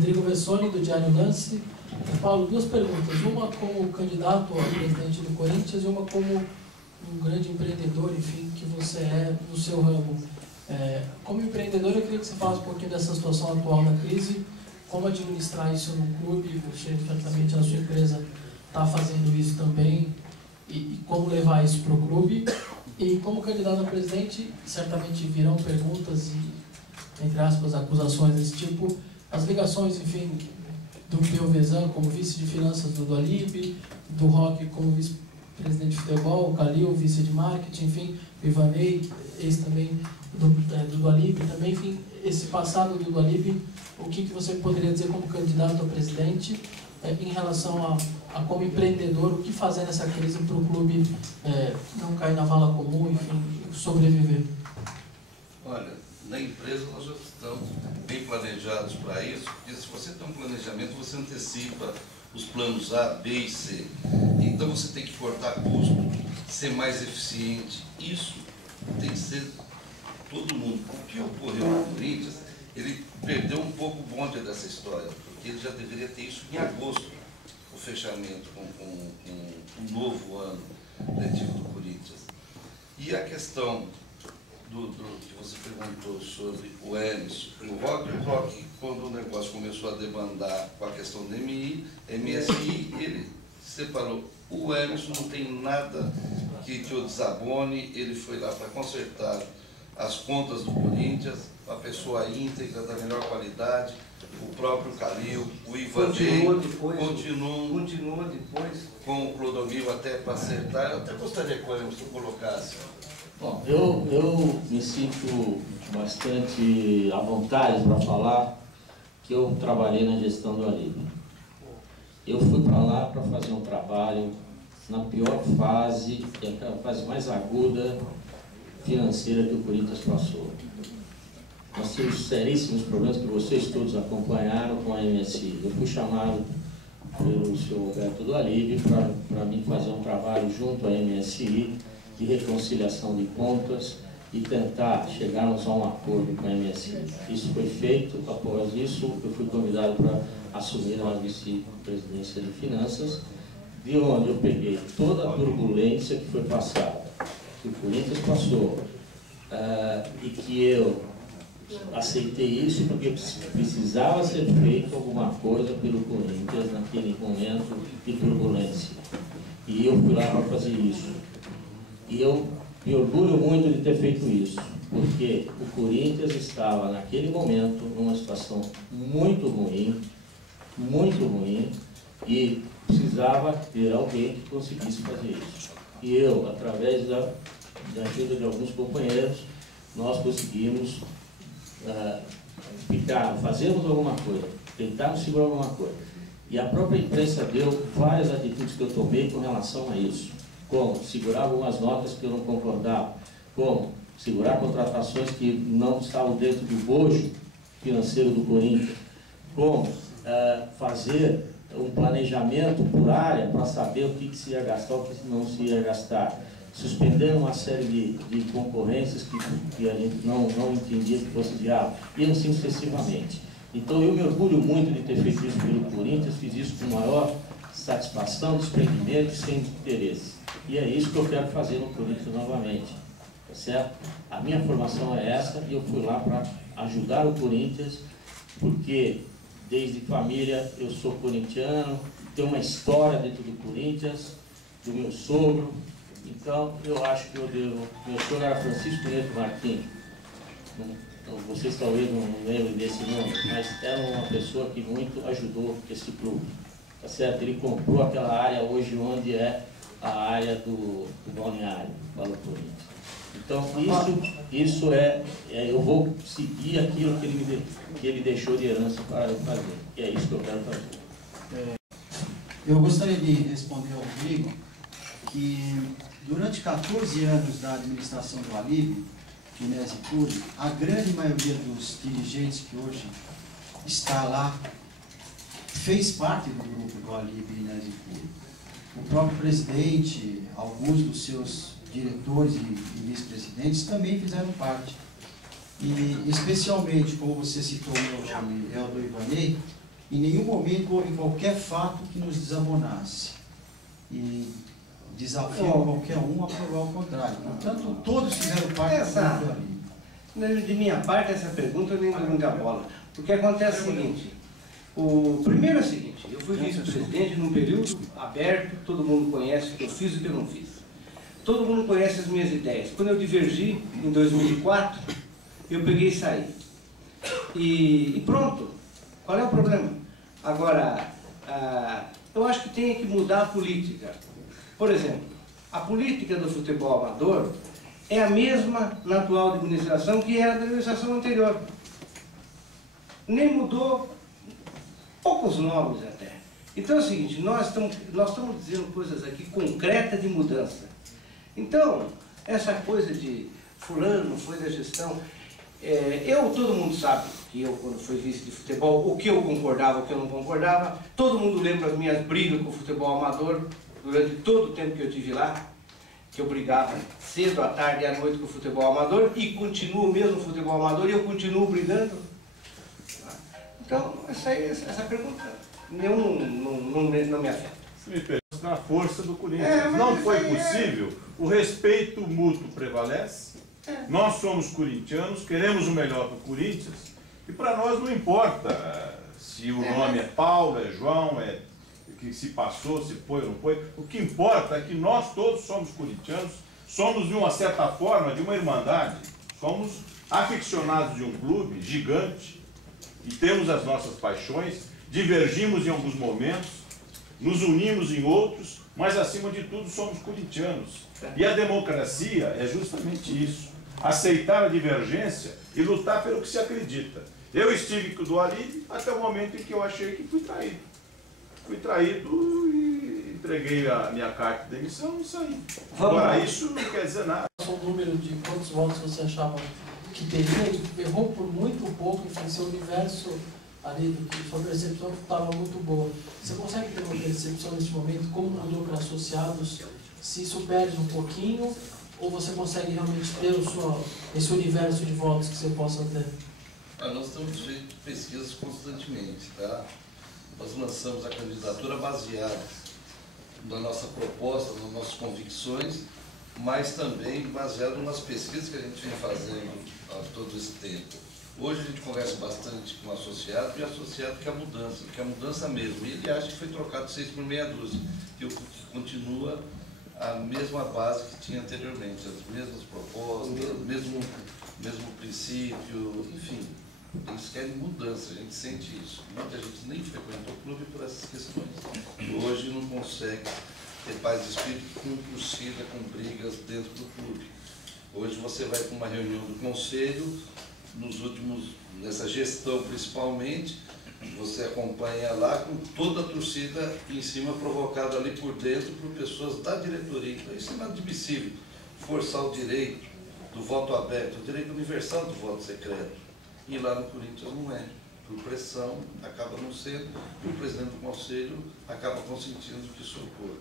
Rodrigo Vessoni, do Diário Lance. Paulo, duas perguntas. Uma como candidato a presidente do Corinthians e uma como um grande empreendedor, enfim, que você é no seu ramo. Como empreendedor, eu queria que você falasse um pouquinho dessa situação atual da crise, como administrar isso no clube, você certamente a sua empresa está fazendo isso também, e como levar isso para o clube. E como candidato a presidente, certamente virão perguntas e, entre aspas, acusações desse tipo, as ligações, enfim, do Pio Vezan como vice de finanças do Dualib, do Roque como vice-presidente de futebol, o Calil, vice de marketing, enfim, o Ivanei, ex também do Dualib, também, enfim, esse passado do Dualib, o que você poderia dizer como candidato a presidente em relação a como empreendedor, o que fazer nessa crise para o clube não cair na vala comum, enfim, sobreviver? Olha, na empresa nós já estamos bem planejados para isso, porque se você tem um planejamento, você antecipa os planos A, B e C. Então você tem que cortar custo, ser mais eficiente. Isso tem que ser todo mundo. O que ocorreu no Corinthians, ele perdeu um pouco o bonde dessa história, porque ele já deveria ter isso em agosto, o fechamento com um novo ano letivo do Corinthians. E a questão que você perguntou sobre o Emerson e o Roque, quando o negócio começou a demandar com a questão do MSI, ele separou. O Emerson não tem nada que o desabone, ele foi lá para consertar as contas do Corinthians, uma pessoa íntegra, da melhor qualidade, o próprio Calil, o Ivanei, continuou depois com o Clodomiro até para acertar. Eu até gostaria que o Emerson colocasse. Bom, eu me sinto bastante à vontade para falar que eu trabalhei na gestão do Alívio. Eu fui para lá para fazer um trabalho na pior fase, a fase mais aguda financeira que o Corinthians passou. Nós tivemos seríssimos problemas que vocês todos acompanharam com a MSI. Eu fui chamado pelo senhor Roberto do Alívio para mim fazer um trabalho junto à MSI de reconciliação de contas e tentar chegarmos a um acordo com a MSI. Isso foi feito. Após isso, eu fui convidado para assumir a vice-presidência de finanças, de onde eu peguei toda a turbulência que foi passada, que o Corinthians passou, e que eu aceitei isso porque precisava ser feito alguma coisa pelo Corinthians naquele momento de turbulência. E eu fui lá para fazer isso. E eu me orgulho muito de ter feito isso, porque o Corinthians estava naquele momento numa situação muito ruim, e precisava ter alguém que conseguisse fazer isso. E eu, através da ajuda de alguns companheiros, nós conseguimos fazermos alguma coisa, tentarmos segurar alguma coisa. E a própria imprensa deu várias atitudes que eu tomei com relação a isso. Como segurar algumas notas que eu não concordava, como segurar contratações que não estavam dentro do bojo financeiro do Corinthians, como fazer um planejamento por área para saber o que se ia gastar, o que não se ia gastar, suspendendo uma série de concorrências que a gente não entendia que fosse viável, e assim sucessivamente. Então eu me orgulho muito de ter feito isso pelo Corinthians, fiz isso com maior satisfação, desprendimento e sem interesse. E é isso que eu quero fazer no Corinthians novamente, tá certo? A minha formação é essa e eu fui lá para ajudar o Corinthians, porque desde família eu sou corintiano, tenho uma história dentro do Corinthians, do meu sogro, então eu acho que eu devo. Meu sogro era Francisco Neto Martins, vocês talvez não lembrem desse nome, mas era uma pessoa que muito ajudou esse clube, tá certo? Ele comprou aquela área hoje onde é a área do balneário para o Corinthians. Então isso eu vou seguir aquilo que ele deixou de herança para eu fazer, e é isso que eu quero fazer. Eu gostaria de responder ao Rodrigo que durante 14 anos da administração do Alívio, Finese Clube, a grande maioria dos dirigentes que hoje está lá fez parte do grupo do Alívio Finese Clube. O próprio presidente, alguns dos seus diretores e vice-presidentes também fizeram parte. E especialmente, como você citou, meu nome é o do Ivanei, Em nenhum momento houve qualquer fato que nos desabonasse. E desafio qualquer um a provar o contrário. Portanto, todos fizeram parte do Alívio. De minha parte, essa pergunta eu nem dou muita bola. Porque acontece o seguinte, o primeiro é o seguinte, eu fui vice-presidente num período aberto, todo mundo conhece o que eu fiz e o que eu não fiz. Todo mundo conhece as minhas ideias. Quando eu divergi, em 2004, eu peguei e saí. E pronto. Qual é o problema? Agora, eu acho que tem que mudar a política. Por exemplo, a política do futebol amador é a mesma na atual administração que era da administração anterior. Nem mudou, poucos nomes até. Então é o seguinte, nós estamos dizendo coisas aqui concretas de mudança. Então, essa coisa de fulano foi da gestão, todo mundo sabe que eu, quando fui vice de futebol, o que eu concordava, o que eu não concordava, todo mundo lembra as minhas brigas com o futebol amador, durante todo o tempo que eu estive lá, que eu brigava cedo, à tarde e à noite com o futebol amador, e continuo mesmo no futebol amador, e eu continuo brigando. Então, essa pergunta não me afeta. Se me pergunta na força do Corinthians. Não foi possível, o respeito mútuo prevalece, nós somos corintianos, queremos o melhor para o Corinthians, e para nós não importa se o nome é Paulo, é João, que se passou, se foi ou não foi. O que importa é que nós todos somos corintianos, somos de uma certa forma de uma irmandade, somos aficionados de um clube gigante e temos as nossas paixões, divergimos em alguns momentos, nos unimos em outros, mas acima de tudo somos corintianos. E a democracia é justamente isso, aceitar a divergência e lutar pelo que se acredita. Eu estive com o do Alívio até o momento em que eu achei que fui traído. Fui traído e entreguei a minha carta de demissão e saí. Agora, isso não quer dizer nada. O número de quantos votos você achava que teria, ele errou por muito pouco, enfim, seu universo ali, sua percepção estava muito boa. Você consegue ter uma percepção nesse momento, como mudou para associados, se isso perde um pouquinho, ou você consegue realmente ter esse universo de votos que você possa ter? Nós estamos feito pesquisas constantemente, tá? Nós lançamos a candidatura baseada na nossa proposta, nas nossas convicções, mas também baseado nas pesquisas que a gente vem fazendo há todo esse tempo. Hoje a gente conversa bastante com o associado, e o associado quer a mudança mesmo. E ele acha que foi trocado 6 por meia dúzia, que continua a mesma base que tinha anteriormente, as mesmas propostas, mesmo princípio, enfim. Eles querem mudança, a gente sente isso. Muita gente nem frequentou o clube por essas questões. Hoje não consegue ter paz de espírito com torcida, com brigas dentro do clube. Hoje você vai para uma reunião do conselho, nessa gestão principalmente, você acompanha lá com toda a torcida em cima, provocada ali por dentro por pessoas da diretoria. Então isso é inadmissível, forçar o direito do voto aberto, o direito universal do voto secreto. E lá no Corinthians não é. Por pressão, acaba não sendo, e o presidente do conselho acaba consentindo que isso ocorra.